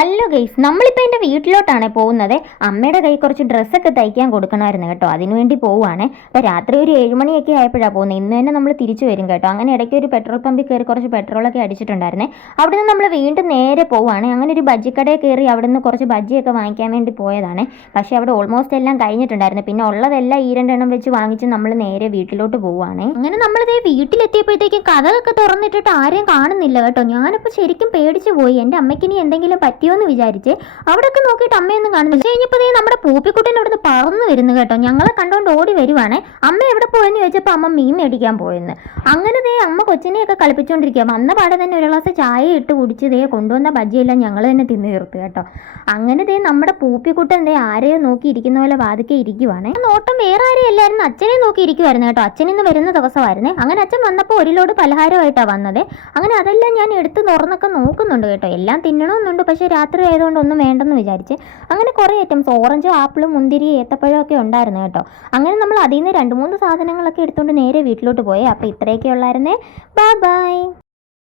Hello guys, നമ്മളിപ്പോൾ എൻ്റെ വീട്ടിലോട്ടാണ് പോകുന്നത്. അമ്മയുടെ കൈ കുറച്ച് ഡ്രസ്സൊക്കെ തയ്ക്കാൻ കൊടുക്കണമായിരുന്നു കേട്ടോ, അതിനുവേണ്ടി പോവുകയാണ്. അപ്പോൾ രാത്രി ഒരു 7 മണിയൊക്കെ ആയപ്പോഴാണ് പോകുന്നത്. ഇന്ന് തന്നെ നമ്മൾ തിരിച്ചു വരും കേട്ടോ. അങ്ങനെ ഇടയ്ക്ക് ഒരു പെട്രോൾ പമ്പിൽ കയറി കുറച്ച് പെട്രോളൊക്കെ അടിച്ചിട്ടുണ്ടായിരുന്നേ. അവിടെ നിന്ന് നമ്മൾ വീണ്ടും നേരെ പോവുകയാണ്. അങ്ങനെ ഒരു ബജ്ജിക്കടയിൽ കയറി അവിടെ നിന്ന് കുറച്ച് ബജ്ജിയൊക്കെ വാങ്ങിക്കാൻ വേണ്ടി പോയതാണ്. പക്ഷേ അവിടെ ഓൾമോസ്റ്റ് എല്ലാം കഴിഞ്ഞിട്ടുണ്ടായിരുന്നു. പിന്നെ ഉള്ളതെല്ലാം ഈ രണ്ടെണ്ണം വെച്ച് വാങ്ങിച്ച് നമ്മൾ നേരെ വീട്ടിലോട്ട് പോവുകയാണ്. അങ്ങനെ നമ്മളിതേ വീട്ടിലെത്തിയപ്പോഴത്തേക്കും കഥകളൊക്കെ തുറന്നിട്ടിട്ട് ആരെയും കാണുന്നില്ല കേട്ടോ. ഞാനിപ്പോൾ ശരിക്കും പേടിച്ചു പോയി. എൻ്റെ അമ്മയ്ക്ക് ഇനി എന്തെങ്കിലും പറ്റിയോന്ന് വിചാരിച്ച് അവിടെയൊക്കെ നോക്കിയിട്ട് അമ്മയൊന്നും കാണുന്നില്ല. കഴിഞ്ഞപ്പോൾ നമ്മുടെ പൂപ്പിക്കുട്ടൻ അവിടുന്ന് പറന്നു വരുന്നു കേട്ടോ. ഞങ്ങളെ കണ്ടുകൊണ്ട് ഓടി വരുവാണ്. അമ്മ എവിടെ പോയെന്ന് ചോദിച്ചപ്പോൾ അമ്മ മീൻ മേടിക്കാൻ പോയെന്ന്. അങ്ങനെ അമ്മ കൊച്ചിനെയൊക്കെ കളിപ്പിച്ചുകൊണ്ടിരിക്കുക. വന്ന പാടെ തന്നെ ഒരു ഗ്ലാസ് ചായ ഇട്ട് കുടിച്ച് കൊണ്ടുവന്ന ബജ്ജിയെല്ലാം ഞങ്ങൾ തന്നെ തിന്നു തീർത്തു കേട്ടോ. അങ്ങനെ നമ്മുടെ പൂപ്പിക്കുട്ടൻ ആരെയോ നോക്കി ഇരിക്കുന്ന പോലെ വാതിക്കെ ഇരിക്കുവാണ്. നോട്ടം വേറെ ആരെയും എല്ലാവരും അച്ഛനെ നോക്കി ഇരിക്കുവായിരുന്നു കേട്ടോ. അച്ഛൻ ഇന്ന് വരുന്ന ദിവസമായിരുന്നേ. അങ്ങനെ അച്ഛൻ വന്നപ്പോൾ ഒരു ലോഡ് പലഹാരമായിട്ടാണ് വന്നത്. അങ്ങനെ അതെല്ലാം ഞാൻ എടുത്ത് തുറന്നൊക്കെ നോക്കുന്നുണ്ട് കേട്ടോ. എല്ലാം തിന്നണമെന്നുണ്ട്, പക്ഷേ രാത്രി ആയതുകൊണ്ട് ഒന്നും വേണ്ടെന്ന് വിചാരിച്ച് അങ്ങനെ കുറേ ഐറ്റംസ് ഓറഞ്ച്, ആപ്പിളും, മുന്തിരി, ഏത്തപ്പഴം ഒക്കെ ഉണ്ടായിരുന്നു കേട്ടോ. അങ്ങനെ നമ്മൾ അതിൽ നിന്ന് 2-3 സാധനങ്ങളൊക്കെ എടുത്തുകൊണ്ട് നേരെ വീട്ടിലോട്ട് പോയി. അപ്പോൾ ഇത്രയൊക്കെ ഉള്ളായിരുന്നേ. Bye bye.